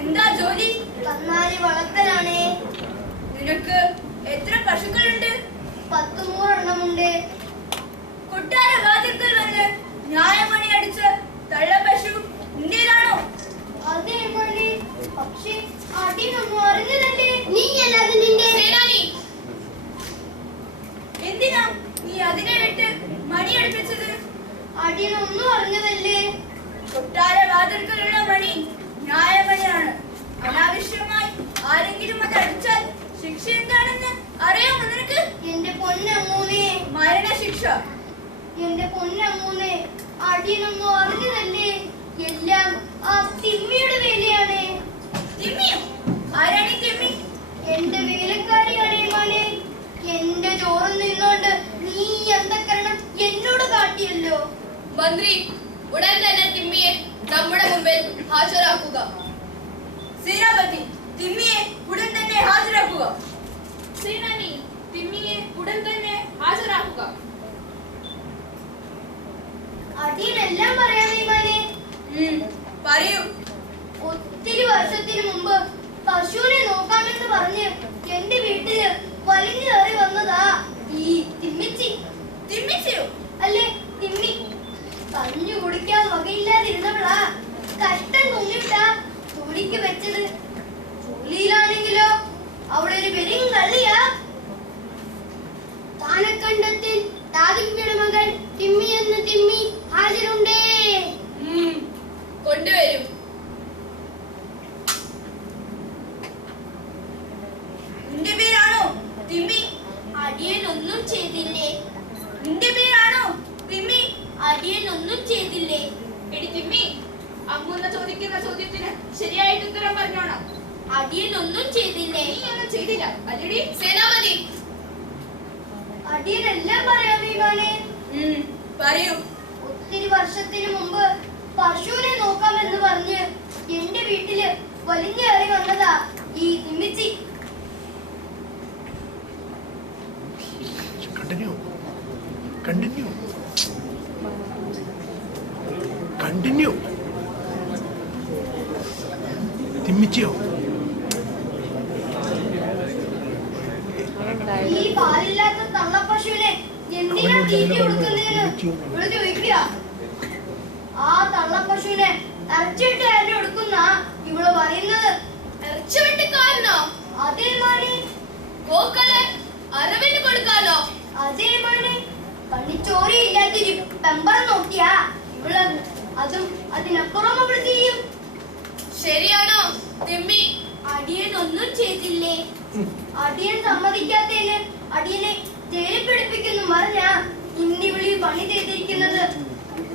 എന്താ ജോലി? കന്നാലി വളർത്തലാണ്. നിനക്ക് എത്ര പശുക്കളുണ്ട്? 10 എണ്ണമുണ്ട്. കൊട്ടാര വാതിൽക്കൽ വന്ന് ന്യായമണി അടിച്ച തള്ളപ്പശു നിന്റേതാണോ? അതേ മണി. പക്ഷേ അടിയൊന്നും അറിഞ്ഞതല്ലേ? നീ അല്ലാതെ നിന്റെ സേനാനി, എന്തിനാ നീ അതിനെ വിട്ട് മണി അടുപ്പിച്ചത്? അടിയൊന്നും അറിഞ്ഞതല്ലേ? കൊട്ടാര വാതിൽക്കലുള്ള മണി ന്യായമണിയാണ്. അനാവശ്യമായി ആരെങ്കിലും അത് അടിച്ചാൽ ശിക്ഷ എന്താണെന്ന് അറിയാമോ നിനക്ക്? എന്റെ പൊന്നമ്മൂനെ, മരണശിക്ഷ. എന്റെ പൊന്നമ്മൂനെ, അടിയൊന്നും അറിഞ്ഞതല്ലേ? എല്ലാം ആ തിമ്മിയുടെ വേലയാണ്. തിമ്മിയോ? ആരാണ് ഈ തിമ്മി? എന്റെ വേലക്കാരിയാണ് മോനെ. എന്റെ ചോറിൽ നിന്നോണ്ട് നീ എന്തൊക്കെയാണ് എന്നോട് കാട്ടിയല്ലോ. മന്ത്രി, ഉടൻ തന്നെ തിമ്മിയെ നമ്മുടെ മുമ്പിൽ ഹാജരാക്കുക. സേനാപതി, തിമ്മിയെ ഉടൻ തന്നെ ഹാജരാക്കുക. സേനാനി, തിമ്മിയെ ഉടൻ തന്നെ ഹാജരാക്കുക. അടിയനെല്ലാം പറയാമേ മോനെ. വീട്ടില് വലിഞ്ഞു കയറി വന്നതാ ഈ തിമ്മിച്ചി. തിമ്മിച്ചയോ? അല്ലേ തിമ്മി. കഞ്ഞു കുടിക്കാൻ വകയില്ലാതിരുന്നവളാ കഷ്ടം തുന്നിട്ടാ ജോലിക്ക് വെച്ചത്. ജോലിയിലാണെങ്കിലോ അവളൊരു പെരും കള്ളിയാ. താനക്കണ്ടത്തിൽ താതിമ്മിയുടെ മകൾ തിമ്മി എന്ന് തിമ്മി ഹാജരുണ്ടേ. കൊണ്ടുവരും. നിന്റെ പേരാണോ തിമ്മി? അടിയൻ ഒന്നും ചെയ്തില്ലേ. നിന്റെ പേരാണോ തിമ്മി? അടിയൻ ഒന്നും ചെയ്തില്ലേ. എടി തിമ്മി, അമ്മൂന്ന് ചോദിക്കുന്ന ചോദ്യത്തിന് ശരിയായിട്ട് ഉത്തരം പറഞ്ഞോണം. അടിയൻ ഒന്നും ചെയ്തില്ലേ. നീ ഒന്നും ചെയ്തില്ല അല്ലടി? സേനാപതി, അടിയനെല്ലാം പറയാമേ മോനെ. പറയൂ. ഒത്തിരി വർഷത്തിന് മുമ്പ് പശുവിനെ നോക്കാമെന്ന് പറഞ്ഞ് എന്റെ വീട്ടില് വലിഞ്ഞേറി വന്നതാ ഈ തിമ്മിച്ചി. Continue. തിമ്മിച്ചിയോ? ഈ പാലില്ലാത്ത തള്ളപ്പശുവിനെ എന്തിനാ തീറ്റി കൊടുക്കുന്നതെന്ന് ഇവിടെ ചോദിക്കുക. ആ തള്ളപ്പശുവിനെ ഇറച്ചിട്ട് ആരും കൊടുക്കുന്ന ഇവള് പറയുന്നത്. ഇറച്ചി വെട്ടിക്കാരനോ? അതേ മോനെ. ഗോക്കളെ അറിവിന് കൊടുക്കാനോ? അതേ മോനെ. പണിച്ചോറി ഇല്ലാത്തൊരു പെമ്പറ നോക്കിയാ ഇവള് അതും അതിനപ്പുറം അവള് ചെയ്യും. ശരിയാണോ തിമ്മി? അടിയൻ ഒന്നും ചെയ്തില്ലേ. അടിയൻ സമ്മതിക്കാത്തതിന് അടിയനെ ജയിലിൽ പിടിപ്പിക്കുന്നു പറഞ്ഞാ ഇന്നിവിളി പണി ചെയ്തിരിക്കുന്നത്.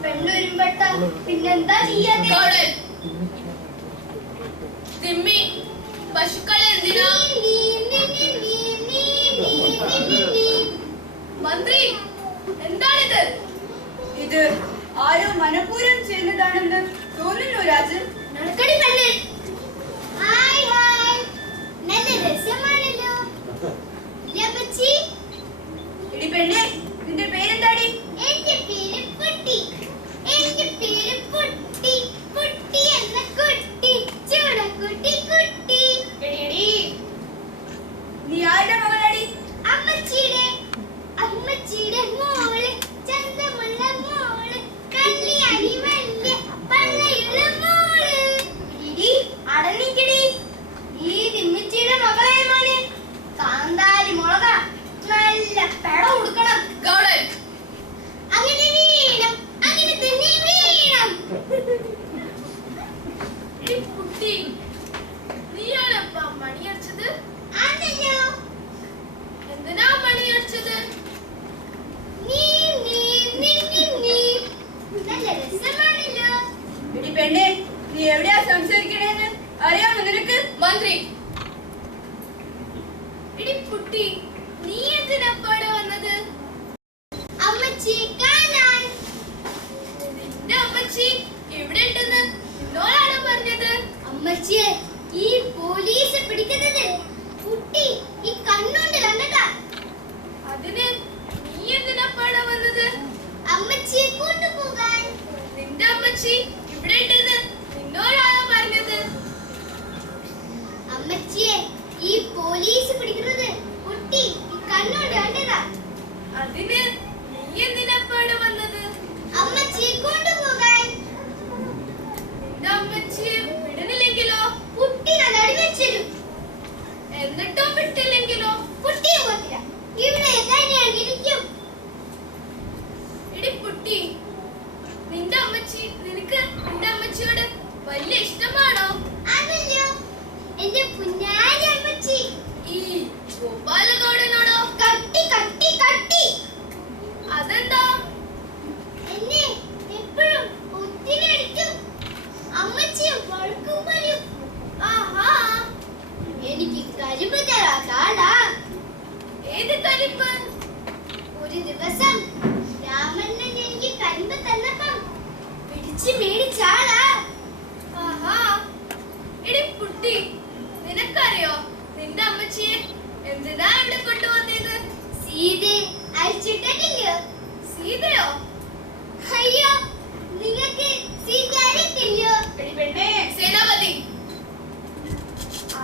പെണ്ണൊരുമ്പെട്ട പിന്നെന്താ ചെയ്യാതെ? ഗൗഡൻ, തിമ്മി പശുക്കളെ എന്തിനാ? മന്ത്രി, എന്താണിത്? ഇത് ആരോ മനഃപൂർവ്വം ചെയ്യുന്നതാണെന്ന് തോന്നുന്നു രാജ്. നടക്കടി പെണ്ണ്. ഹായ് ഹായ്, നല്ല രസമാണല്ലോ. ലബച്ചി, എടി പെണ്ണെ, നിന്റെ പേരെന്താടി? എന്റെ പേര് കുട്ടി. എന്റെ പേര് കുട്ടി. കുട്ടി എന്ന കുട്ടി, ചൂടക്കുട്ടി കുട്ടി. എടി, നീ ആരുടെ മകളാടി? അമ്മച്ചിയുടെ അമ്മച്ചിയുടെ മോള്, ചന്തമുള്ള മോള്, കല്യാണി വലിയ പള്ളയുള്ള മോള്. ഇടി അടങ്ങിക്കടി. ഈ തിമ്മിച്ചിയുടെ മകളെ മോനെ. കാന്താരി മുളക നല്ല പെട കൊടുക്കണം. ഗൗഡൻ, അങ്ങനെ വീണം, അങ്ങനെ തന്നെ വീണം. ഈ കുട്ടി നീയാണപ്പാ മണിയടിച്ചത്? അതല്ലോ. എന്തിനാ മണിയടിച്ചത്? നീ നീ നീ നീ നീ. നല്ല രസമാണല്ലോ. എടി പെണ്ണെ, നീ എവിടെയാ സംസാരിക്കണേന്ന് അറിയാമോ നിനക്ക്? മന്ത്രി, ഇടി കുട്ടി നീ എന്തിനാപ്പാടെ വന്നത്? അമ്മച്ചി കാണാൻ. നിന്റെ അമ്മച്ചി ഇവിടെ ഉണ്ടെന്ന് എന്നോടാണോ പറഞ്ഞത്? അമ്മച്ചിയെ ഈ പോലീസ് പിടിക്കുന്നത് കുട്ടി ഈ കണ്ണുകൊണ്ട് കണ്ടതാ. അതിന് നീ എന്തിനാപ്പാടെ വന്നത്? അമ്മച്ചിയെ കൊണ്ടുപോകാൻ. നിന്റെ അമ്മച്ചി ഇവിടെ ഉണ്ടെന്ന് നിന്നോടാണോ പറഞ്ഞത്? അമ്മച്ചിയെ ഈ പോലീസ് പിടിക്കുന്നത് കുട്ടി ഈ കണ്ണുകൊണ്ട് കണ്ടതാ. അതിന് നീ എന്തിനാപ്പാടെ വന്നത്? അമ്മച്ചിയെ കൊണ്ടുപോകാൻ. നിന്റെ അമ്മച്ചിയെ വിടണില്ലെങ്കിലോ? കുട്ടി ഞാൻ അടിവെച്ചിരും. എന്നിട്ടോ വിട്ടില്ലെങ്കിലോ? കുട്ടിയെ പോത്തില്ല, ഇവിടെ തന്നെയാണ് ഇരിക്കും. എടി കുട്ടി, നിന്റെ അമ്മച്ചിയോട് വലിയ ഇഷ്ടമാണോ? അതല്ലോ എന്റെ പുന്നാരി അമ്മച്ചി. ഈ ഗോപാലഗൗഡനോടോ? കട്ടി കട്ടി കട്ടി. അതെന്താ? എന്നെ എപ്പോഴും ഒത്തിരി അടിക്കും. അമ്മച്ചിയെ വഴക്കും പറയും. ആഹാ, എനിക്ക് കരിമ്പ് തരാതാടാ. ഏത് കരിമ്പ്? ഒരു ദിവസം രാമണ്ണൻ എനിക്ക് കരിമ്പ് തന്നപ്പം പിടിച്ച് മേടിച്ചാളാ. ആഹാ, എടി കുട്ടി, നിനക്കറിയോ നിന്റെ അമ്മച്ചിയെ എന്തിനാ ഇവിടെ കൊണ്ടുവന്നത്? സീതെ അയച്ചിട്ടില്ലയോ? സീതയോ? അയ്യോ, നിങ്ങൾക്ക് സീത അറിയത്തില്ലയോ? എടി പെണ്ണെ, സേനാപതി,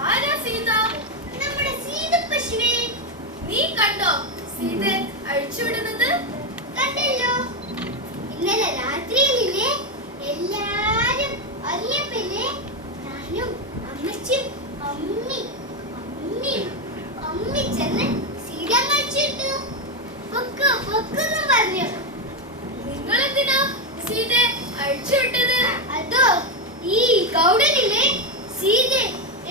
ആരാ സീത? നമ്മുടെ സീത പശുവേ. അല്ലേ പിന്നെ ഞാനും അമ്മച്ചും അമ്മി ചെന്ന് സീത കഴിച്ചിട്ടു പൊക്കെന്ന് പറഞ്ഞു. നിങ്ങൾ എന്തിനാ സീതയെ അഴിച്ചുവിട്ടത്? അതോ ഈ ഗൗഡനില്ലേ സീത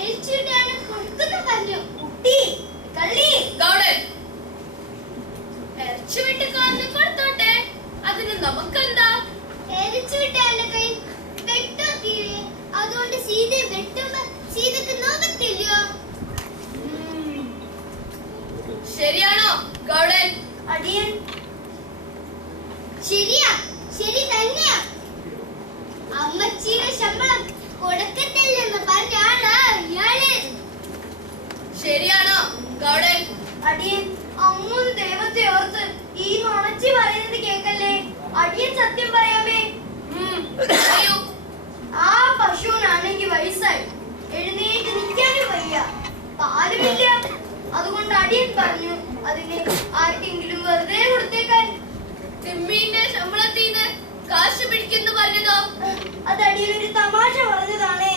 എരിച്ചിട്ടാണ് കൊടുക്കുന്നു പറഞ്ഞു. കുട്ടി കള്ളി ഗൗഡൻ ഇറച്ചുവിട്ടുകാരന് കൊടുത്തോട്ടെ, അതിന് നമുക്കെന്താ? എരിച്ചുവിട്ടാന്റെ കൈ വെട്ടോ തീരെ, അതുകൊണ്ട് സീതയെ വെട്ടുമ്പോ സീതക്ക് നോക്കത്തില്ലയോ? ശരിയാണോ ഗൗഡൻ? അടിയൻ ശരിയാ, ശരി തന്നെയാ. അമ്മച്ചിയുടെ ശമ്പളം കൊടുക്കത്തില്ലെന്ന് പറഞ്ഞ ആളാ ഇയാള്. ശരിയാണോ ഗൗഡൻ? അടിയൻ അങ്ങൊന്ന് ദൈവത്തെ ഓർത്ത് ഈ നുണച്ചി പറയുന്നത് കേക്കല്ലേ. അടിയൻ സത്യം പറയാമേ. പറയൂ. ആ പശുവിനാണെങ്കിൽ വയസ്സായി, എഴുന്നേറ്റ് നിൽക്കാനും വയ്യ, പാലുമില്ല. അതുകൊണ്ട് അടിയൻ പറഞ്ഞു അതിന് ആർക്കെങ്കിലും വെറുതെ കൊടുത്തേക്കാൻ. തിമ്മീന്റെ ശമ്പളത്തിന്ന് കാശ് പിടിക്കുന്നു പറഞ്ഞതോ? അത് അടിയനൊരു തമാശ പറഞ്ഞതാണേ.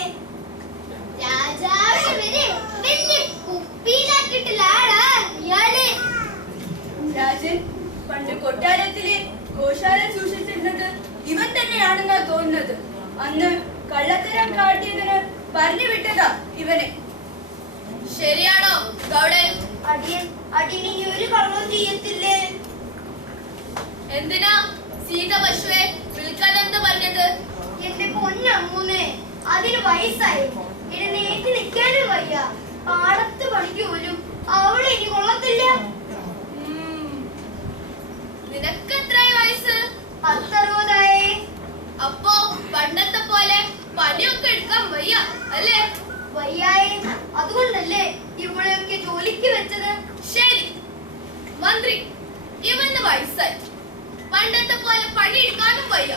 രാജാവിന് വരെ വലിയ കുപ്പിയിലാക്കിയിട്ടുള്ള ആളാ ഇയാള്. രാജൻ പണ്ട് കൊട്ടാരത്തിലെ ഗോശാല സൂക്ഷിച്ചിരുന്നത് ഇവൻ തന്നെയാണെന്നാ തോന്നുന്നത്. അന്ന് കള്ളത്തരം കാട്ടിയതിന് പറഞ്ഞു വിട്ടതാ ഇവനെ. ശരിയാണോ ഗൗഡൻ? അടിയൻ ഇനി ഒരു കള്ളവും ചെയ്യത്തില്ലേ. എന്തിനാ സീത പശുവെ വിൽക്കാനെന്ന് പറഞ്ഞത്? എന്റെ പൊന്നമ്മൂനെ, അതിന് വയസ്സായി, എഴുന്നേറ്റ് നിൽക്കാനും വയ്യ, പാടത്ത് പണിക്ക് പോലും അവളെ ഇനി കൊള്ളത്തില്ല. നിനക്ക് എത്രയായി വയസ്സ്? 10-60. അപ്പോ പണ്ടത്തെ പോലെ പണിയൊക്കെ എടുക്കാൻ വയ്യ അല്ലേ? വയ്യായി, അതുകൊണ്ടല്ലേ ഇവളെയൊക്കെ ജോലിക്ക് വെച്ചത്. ശരി മന്ത്രി, ഇവന് വയസ്സായി, പണ്ടത്തെ പോലെ പണിയെടുക്കാനും വയ്യ,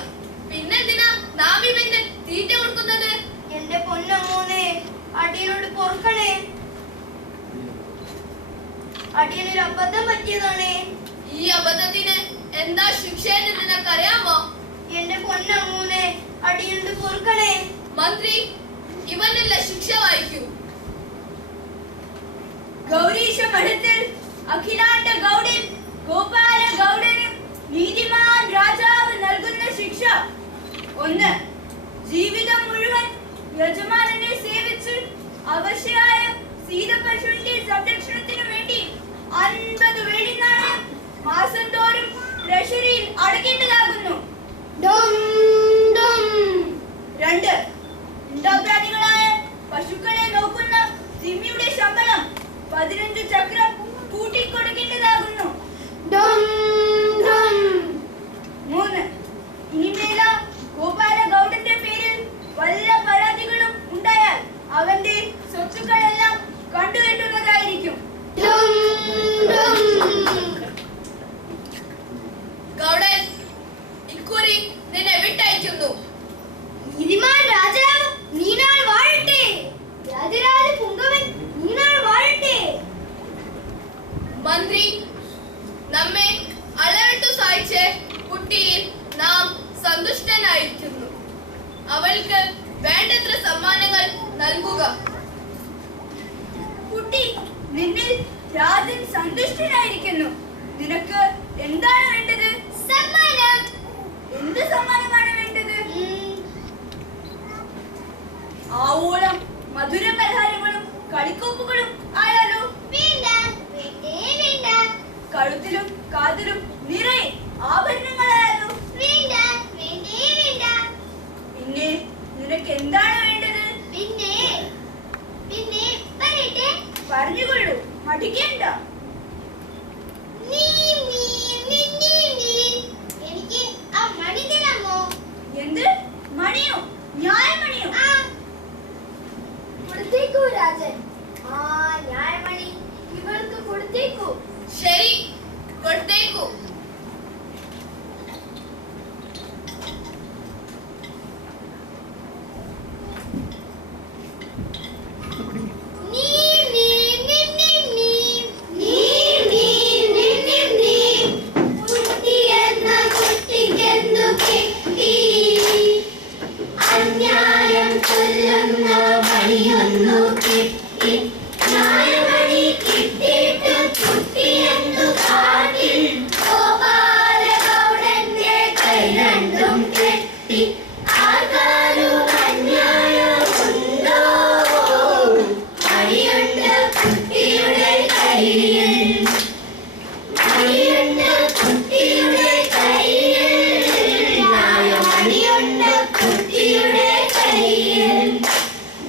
പിന്നെന്തിനാ നാം ഇവന് തീറ്റ കൊടുക്കുന്നത്? എന്റെ പൊന്നമ്മൂനെ, അടിയനോട് പൊറുക്കണേ. അടിയനൊരു അബദ്ധം പറ്റിയതാണേ. ഈ അബദ്ധത്തിന് എന്താ ശിക്ഷയെന്ന് നിനക്കറിയാമോ? എന്റെ പൊന്നമ്മൂനെ, അടിയനോട് പൊറുക്കണേ. മന്ത്രി, ഇവനല്ല ശിക്ഷ വായിക്കൂ. ഗൗരീശ മഠത്തിൽ അഖിലാണ്ട ഗൗഡൻ ഗോപാല ഗൗഡന് നീതിമാൻ രാജാവ് നൽകുന്ന ശിക്ഷ: 1. ജീവിതം മുഴുവൻ യജമാനനെ സേവിച്ച് അവശ്യായ സീതപശുവിന്റെ സംരക്ഷണത്തിനു വേണ്ടി 50 വെള്ളിനാണയം മാസം തോറും ട്രഷറിയിൽ അടയ്ക്കേണ്ടതാകുന്നു. 2. ഇണ്ടോപ്രാണികളായ പശുക്കളെ നോക്കുന്ന സിമ്മിയുടെ ശമ്പളം 15 ചക്രം കൂട്ടിക്കൊടുക്കേണ്ടതാകുന്നു. 3. ഇനിമേല ഗോപാല ഗൗഡന്റെ പേരിൽ വല്ല പരാതികളും ഉണ്ടായാൽ അവന്റെ സ്വത്തുക്കളെല്ലാം കണ്ടുകെട്ടുന്നതായിരിക്കും. ഗൗഡൻ, ഇക്കുറി നിന്നെ വിട്ടയക്കുന്നു. നീതിമാൻ രാജാവ് നീനാൾ വാഴട്ടെ. രാജരാജ പുങ്കവൻ നീനാൾ വാഴട്ടെ. മന്ത്രി, നമ്മെ അളവിട്ടു സഹായിച്ച് കുട്ടിയിൽ നാം സന്തുഷ്ടനായിരിക്കുന്നു. അവൾക്ക് വേണ്ടത്ര സമ്മാനങ്ങൾ നൽകുക. കുട്ടി, നിന്നിൽ രാജൻ സന്തുഷ്ടനായിരിക്കുന്നു. നിനക്ക് എന്താണ് വേണ്ടത്? സമ്മാനം. എന്ത് സമ്മാനമാണ് വേണ്ടത്? ആവോളം മധുര പലഹാരങ്ങളും കളിക്കോപ്പുകളും ആയാലോ? വേണ്ട, വേണ്ടേ വേണ്ട. കഴുത്തിലും കാതിലും നിറയെ ആഭരണങ്ങളായാലോ? വേണ്ട, വേണ്ടേ വേണ്ട. പിന്നെ നിനക്ക് എന്താണ് വേണ്ടത്? പിന്നെ പറയട്ടെ. പറഞ്ഞുകൊള്ളൂ, മടിക്കേണ്ട. എനിക്ക് ആ മണി തരാമോ? എന്ത് മണിയോ? ന്യായമണിയോ? കൊടുത്തേക്കൂ രാജൻ. ആ ന്യായമണി ഇവൾക്ക് കൊടുത്തേക്കൂ. ശരി, കൊടുത്തേക്കൂ. അന്യായം കുട്ടി ന്യായമണി കിട്ടിയിട്ട് കുട്ടിയെന്തു കാട്ടി ഗോപാലഗൗഡന്റെ കൈ രണ്ടും കെട്ടി ആർക്കാരും അന്യായമുണ്ടോ മണിയുണ്ട് കുട്ടിയുടെ കയ്യിൽ മണിയുണ്ട് കുട്ടിയുടെ കയ്യിൽ ന്യായമണിയുണ്ട് കുട്ടിയുടെ കയ്യിൽ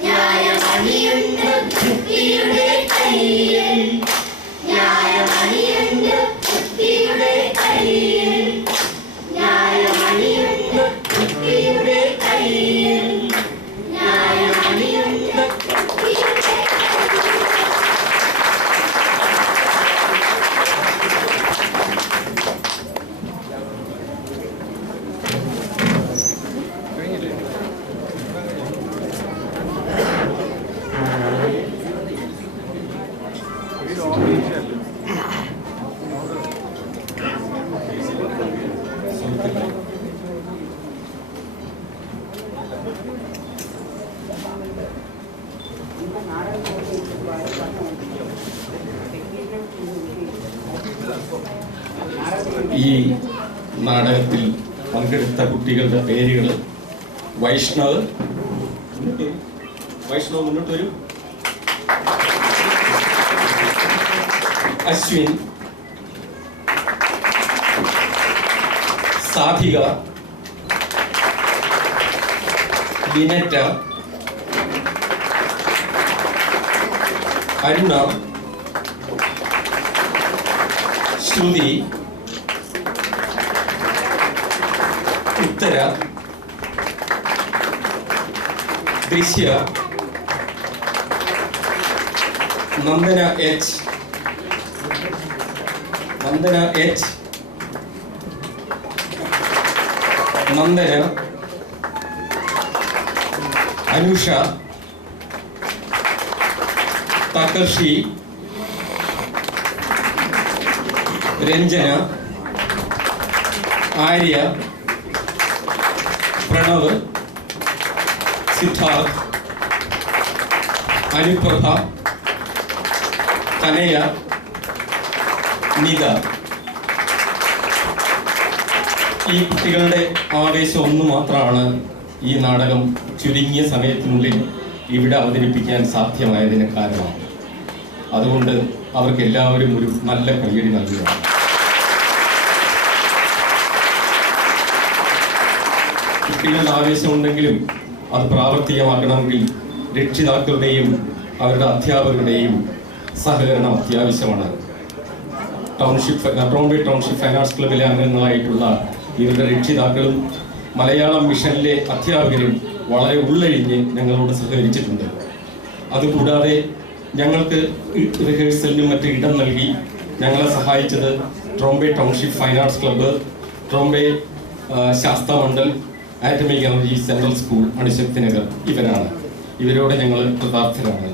ന്യായമണിയുണ്ട് കുട്ടിയുടെ കയ്യിൽ ന്യായമണിയുണ്ട് കുട്ടിയുടെ കയ്യിൽ ന്യായമണിയുണ്ട് കുട്ടിയുടെ കയ്യിൽ ന്യായമണിയുണ്ട് കുട്ടിയുടെ ഈ നാടകത്തിൽ പങ്കെടുത്ത കുട്ടികളുടെ പേരുകൾ വൈഷ്ണവ് മുന്നോട്ട് വരും, അശ്വിൻ, സാധിക, ലിനറ്റ, അരുണ, ശ്രുതി, ഉത്തര, ദൃശ്യ, നന്ദന എച്ച്, നന്ദന, അനുഷ, തകർഷി, രഞ്ജന, ആര്യ, പ്രണവ്, സിദ്ധാർത്ഥ്, അനുപ്രഭ, കനയ, നിത. ഈ കുട്ടികളുടെ ആവേശം ഒന്ന് മാത്രമാണ് ഈ നാടകം ചുരുങ്ങിയ സമയത്തിനുള്ളിൽ ഇവിടെ അവതരിപ്പിക്കാൻ സാധ്യമായതിന് കാരണം. അതുകൊണ്ട് അവർക്ക് എല്ലാവരും ഒരു നല്ല കയ്യടി നൽകുകയാണ്. കുട്ടികളുടെ ആവേശമുണ്ടെങ്കിലും അത് പ്രാവർത്തികമാക്കണമെങ്കിൽ രക്ഷിതാക്കളുടെയും അവരുടെ അധ്യാപകരുടെയും സഹകരണം അത്യാവശ്യമാണ്. ട്രോംബെ ടൗൺഷിപ്പ് ഫൈൻ ആർട്സ് ക്ലബിലെ അംഗങ്ങളായിട്ടുള്ള ഇവരുടെ രക്ഷിതാക്കളും മലയാളം മിഷനിലെ അധ്യാപകരും വളരെ ഉള്ളഴിഞ്ഞ് ഞങ്ങളോട് സഹകരിച്ചിട്ടുണ്ട്. അതുകൂടാതെ ഞങ്ങൾക്ക് റിഹേഴ്സലിനും മറ്റ് ഇടം നൽകി ഞങ്ങളെ സഹായിച്ചത് Trombay township fine arts club, Trombay Sasthamandal, atomic energy central school, Anushakti Nagar ഇവരാണ്. ഇവരോട് ഞങ്ങൾ കൃതാർത്ഥരാണ്.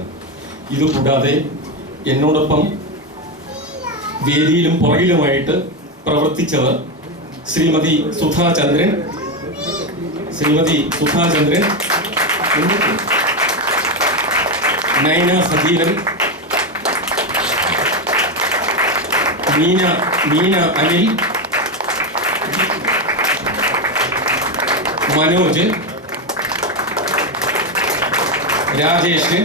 ഇതുകൂടാതെ എന്നോടൊപ്പം വേദിയിലും പുറകിലുമായിട്ട് പ്രവർത്തിച്ചവർ ശ്രീമതി സുധാചന്ദ്രൻ, നൈന സജീവൻ, മീന അനിൽ, മനോജ്, രാജേഷ്,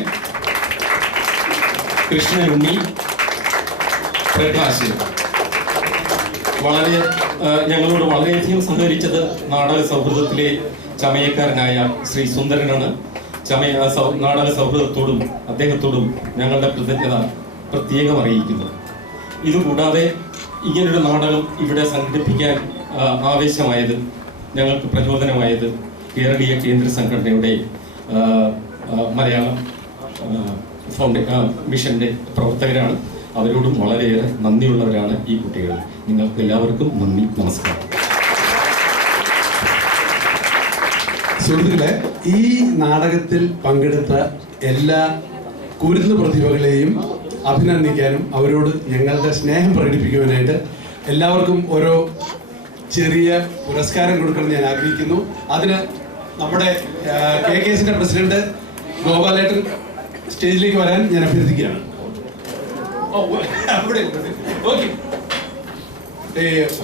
കൃഷ്ണനുണ്ണി, പ്രകാശ്. ഞങ്ങളോട് വളരെയധികം സഹകരിച്ചത് നാടക സൗഹൃദത്തിലെ ചമയക്കാരനായ ശ്രീ സുന്ദരനാണ്. നാടക സൗഹൃദത്തോടും അദ്ദേഹത്തോടും ഞങ്ങളുടെ കൃതജ്ഞത പ്രത്യേകം അറിയിക്കുന്നു. ഇതുകൂടാതെ ഇങ്ങനൊരു നാടകം ഇവിടെ സംഘടിപ്പിക്കാൻ ആവേശമായത്, ഞങ്ങൾക്ക് പ്രചോദനമായത് കേരളീയ കേന്ദ്ര സംഘടനയുടെ മലയാളം മിഷന്റെ പ്രവർത്തകരാണ്. അവരോടും വളരെയേറെ നന്ദിയുള്ളവരാണ് ഈ കുട്ടികൾ. നിങ്ങൾക്ക് എല്ലാവർക്കും നന്ദി, നമസ്കാരം. സുഹൃത്തുക്കളെ, ഈ നാടകത്തിൽ പങ്കെടുത്ത എല്ലാ കുരുന്ന് പ്രതിഭകളെയും അഭിനന്ദിക്കാനും അവരോട് ഞങ്ങളുടെ സ്നേഹം പ്രകടിപ്പിക്കുവാനായിട്ട് എല്ലാവർക്കും ഓരോ ചെറിയ പുരസ്കാരം കൊടുക്കണമെന്ന് ഞാൻ ആഗ്രഹിക്കുന്നു. അതിന് നമ്മുടെ KKSന്റെ പ്രസിഡന്റ് ഗോപാലേട്ടൻ സ്റ്റേജിലേക്ക് വരാൻ ഞാൻ അഭ്യർത്ഥിക്കുകയാണ്. ഓക്കെ,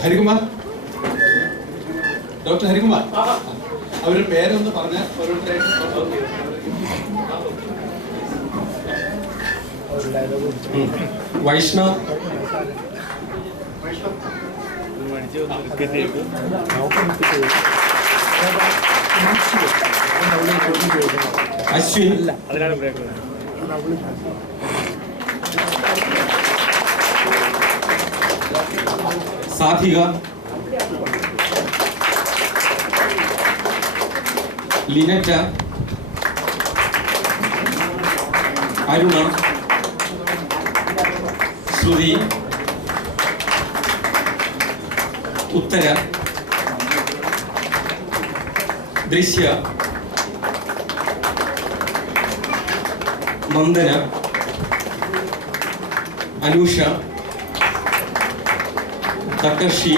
ഹരികുമാർ, ഡോക്ടർ ഹരികുമാർ, അവരുടെ പേരൊന്ന് പറഞ്ഞാൽ വൈഷ്ണവ്, അശ്വിൻ, സാധിക, ലിനറ്റ, അരുണ, ശ്രുതി, ഉത്തര, ദൃശ്യ, നന്ദന, അനൂഷ, തകർഷി,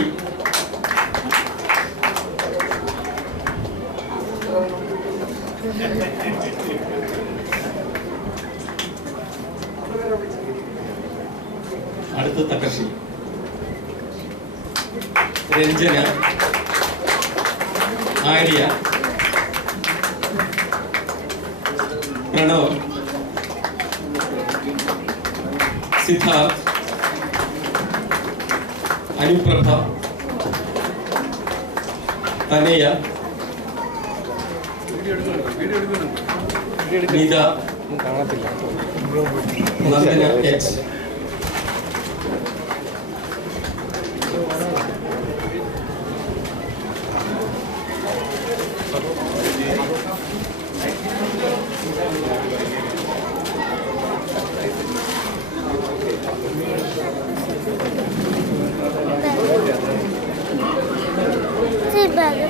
അടുത്ത Thakarshi, Ranjana, Arya, Pranav, Siddharth, Anuprabha, Tanaya, Nita, Nandana H. Sí, vale.